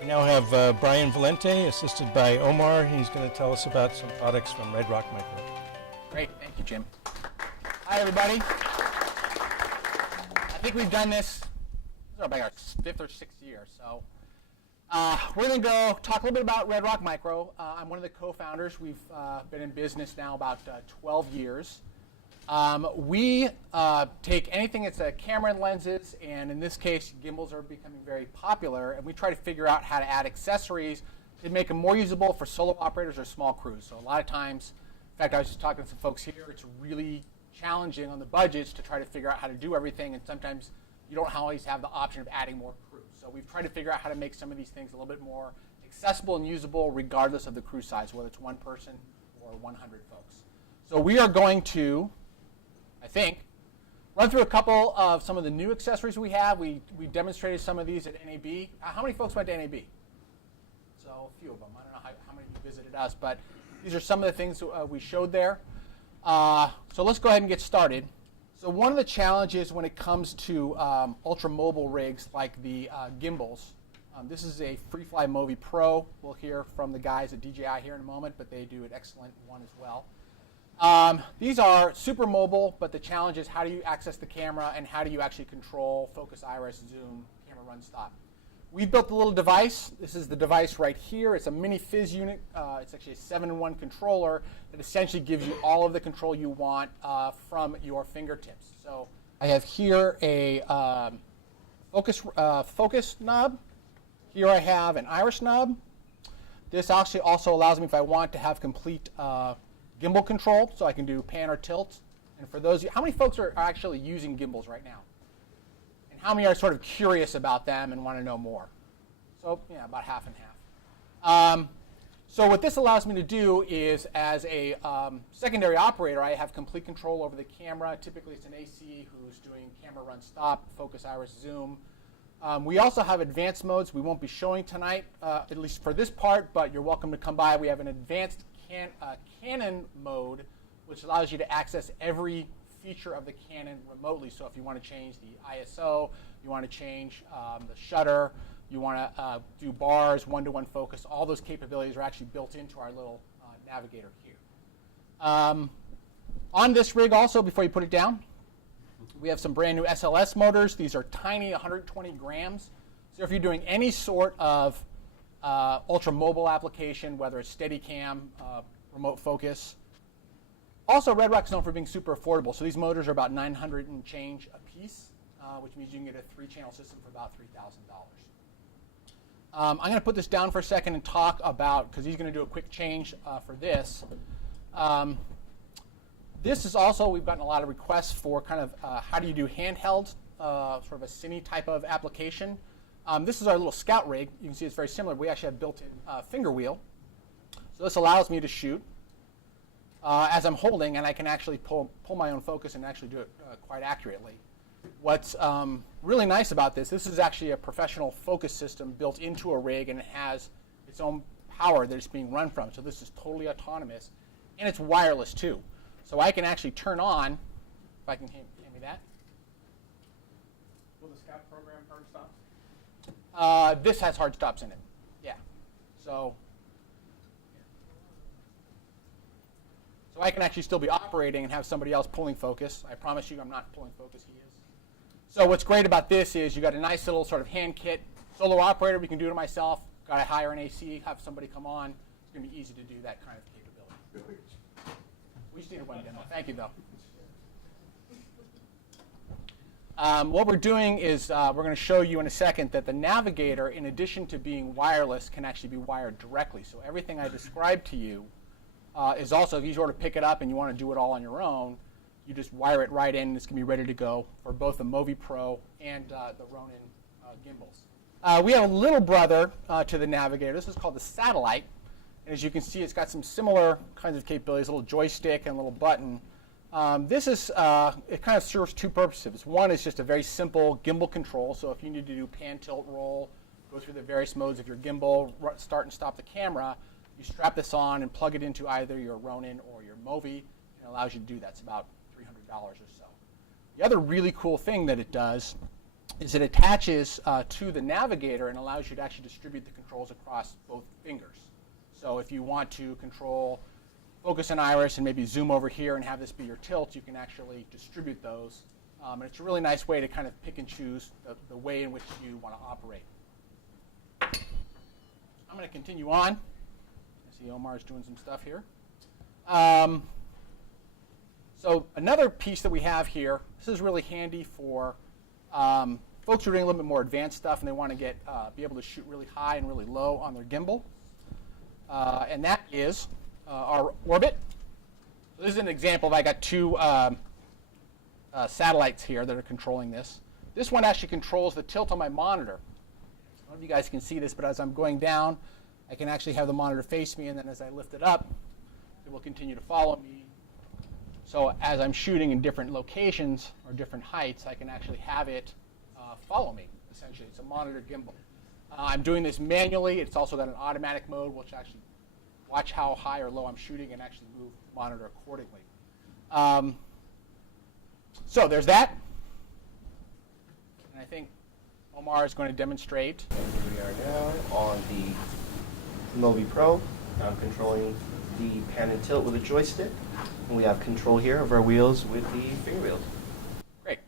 We now have Brian Valente, assisted by Omar. He's going to tell us about some products from Redrock Micro. Great, thank you, Jim. Hi, everybody. I think we've done this about our 5th or 6th year. So we're going to go talk a little bit about Redrock Micro. I'm one of the co-founders. We've been in business now about 12 years. We take anything that's a camera and lenses, and in this case, gimbals are becoming very popular, and we try to figure out how to add accessories to make them more usable for solo operators or small crews. So a lot of times, in fact, I was just talking to some folks here, it's really challenging on the budgets to try to figure out how to do everything, and sometimes you don't always have the option of adding more crews. So we've tried to figure out how to make some of these things a little bit more accessible and usable regardless of the crew size, whether it's one person or 100 folks. So we are going to, I think, run through a couple of some of the new accessories we have. We demonstrated some of these at NAB. How many folks went to NAB? So a few of them. I don't know how many of you visited us, but these are some of the things we showed there. So let's go ahead and get started. So one of the challenges when it comes to ultra mobile rigs like the gimbals, this is a FreeFly Movi Pro. We'll hear from the guys at DJI here in a moment, but they do an excellent one as well. These are super mobile, but the challenge is how do you access the camera and how do you actually control focus, iris, zoom, camera run, stop. We built a little device. This is the device right here. It's a mini fizz unit. It's actually a 7-in-1 controller that essentially gives you all of the control you want from your fingertips. So I have here a focus knob. Here I have an iris knob. This actually also allows me, if I want, to have complete gimbal control, so I can do pan or tilt. And for those of you, how many folks are actually using gimbals right now? And how many are sort of curious about them and want to know more? So yeah, about half and half. So what this allows me to do is, as a secondary operator, I have complete control over the camera. Typically it's an AC who's doing camera run stop, focus, iris, zoom. We also have advanced modes we won't be showing tonight, at least for this part, but you're welcome to come by. We have an advanced Canon mode, which allows you to access every feature of the Canon remotely. So if you want to change the ISO, you want to change the shutter, you want to do bars, one-to-one focus, all those capabilities are actually built into our little navigator here. On this rig also, before you put it down, we have some brand new SLS motors. These are tiny, 120 grams. So if you're doing any sort of ultra mobile application, whether it's Steadicam, remote focus. Also, Redrock's known for being super affordable. So these motors are about $900 and change a piece, which means you can get a 3-channel system for about $3,000. I'm going to put this down for a second and talk about, because he's going to do a quick change for this. This is also, we've gotten a lot of requests for kind of how do you do handheld, sort of a cine type of application. This is our little scout rig. You can see it's very similar. We actually have built-in finger wheel. So this allows me to shoot as I'm holding, and I can actually pull my own focus and actually do it quite accurately. What's really nice about this is actually a professional focus system built into a rig, and it has its own power that it's being run from. So this is totally autonomous, and it's wireless too. So I can actually turn on, if I can hand me that. Will the Scout program hard stop? This has hard stops in it. Yeah. So I can actually still be operating and have somebody else pulling focus. I promise you I'm not pulling focus, he is. So what's great about this is you got a nice little sort of hand kit. Solo operator, we can do it myself. Got to hire an AC, have somebody come on. It's going to be easy to do that kind of capability. We just needed one demo. Thank you, though. What we're doing is we're going to show you in a second that the navigator, in addition to being wireless, can actually be wired directly. So everything I described to you is also, if you sort of pick it up and you want to do it all on your own, you just wire it right in, and it's going to be ready to go for both the Movi Pro and the Ronin gimbals. We have a little brother to the navigator. This is called the Satellite. And as you can see, it's got some similar kinds of capabilities, a little joystick and a little button. It kind of serves two purposes. One is just a very simple gimbal control. So if you need to do pan, tilt, roll, go through the various modes of your gimbal, start and stop the camera, you strap this on and plug it into either your Ronin or your Movi, and it allows you to do that. It's about $300 or so. The other really cool thing that it does is it attaches to the navigator and allows you to actually distribute the controls across both fingers. So if you want to control focus and iris and maybe zoom over here and have this be your tilt, you can actually distribute those. And it's a really nice way to kind of pick and choose the way in which you want to operate. I'm going to continue on. I see Omar's doing some stuff here. So another piece that we have here, this is really handy for folks who are doing a little bit more advanced stuff and they want to be able to shoot really high and really low on their gimbal. And that is our orbit. So this is an example. I got two satellites here that are controlling this. This one actually controls the tilt on my monitor. I don't know if you guys can see this, but as I'm going down, I can actually have the monitor face me, and then as I lift it up, it will continue to follow me. So as I'm shooting in different locations or different heights, I can actually have it follow me, essentially. It's a monitor gimbal. I'm doing this manually. It's also got an automatic mode, which actually watch how high or low I'm shooting and actually move the monitor accordingly. So there's that. And I think Omar is going to demonstrate. And here we are now on the Movi Pro. I'm controlling the pan and tilt with a joystick. And we have control here of our wheels with the finger wheels. Great.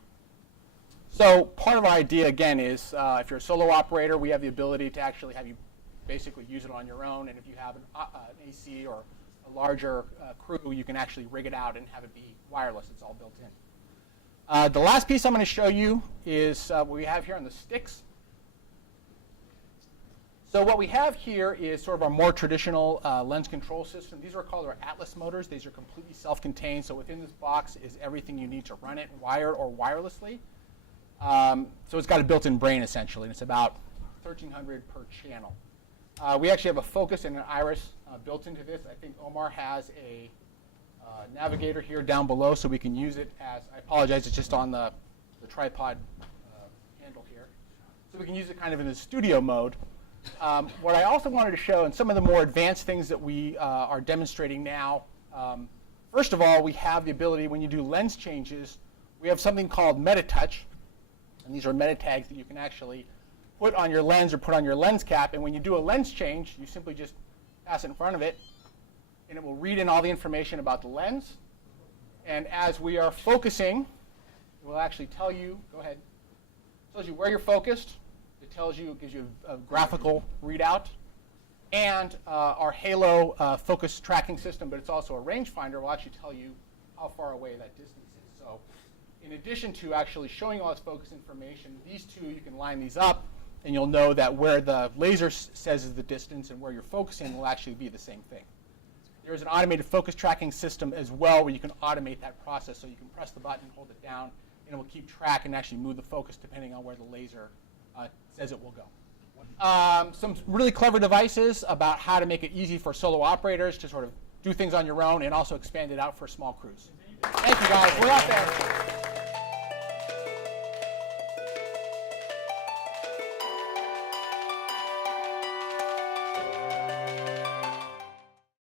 So part of our idea, again, is if you're a solo operator, we have the ability to actually have you basically use it on your own. And if you have an AC or a larger crew, you can actually rig it out and have it be wireless. It's all built in. The last piece I'm going to show you is what we have here on the sticks. So what we have here is sort of our more traditional lens control system. These are called our Atlas motors. These are completely self-contained. So within this box is everything you need to run it, wired or wirelessly. So it's got a built-in brain, essentially, and it's about 1,300 per channel. We actually have a focus and an iris built into this. I think Omar has a navigator here down below, so we can use it as, I apologize, it's just on the tripod handle here. So we can use it kind of in the studio mode. What I also wanted to show, and some of the more advanced things that we are demonstrating now, first of all, we have the ability, when you do lens changes, we have something called meta touch, and these are meta tags that you can actually put on your lens or put on your lens cap, and when you do a lens change, you simply just pass it in front of it, and it will read in all the information about the lens. And as we are focusing, it will actually tell you, go ahead, it tells you where you're focused. It tells you, it gives you a graphical readout. And our Halo focus tracking system, but it's also a rangefinder, will actually tell you how far away that distance is. So in addition to actually showing all this focus information, these two, you can line these up, and you'll know that where the laser says is the distance and where you're focusing will actually be the same thing. There's an automated focus tracking system as well where you can automate that process. So you can press the button, hold it down, and it will keep track and actually move the focus depending on where the laser says it will go. Some really clever devices about how to make it easy for solo operators to sort of do things on your own and also expand it out for small crews. Thank you, guys. We're out there.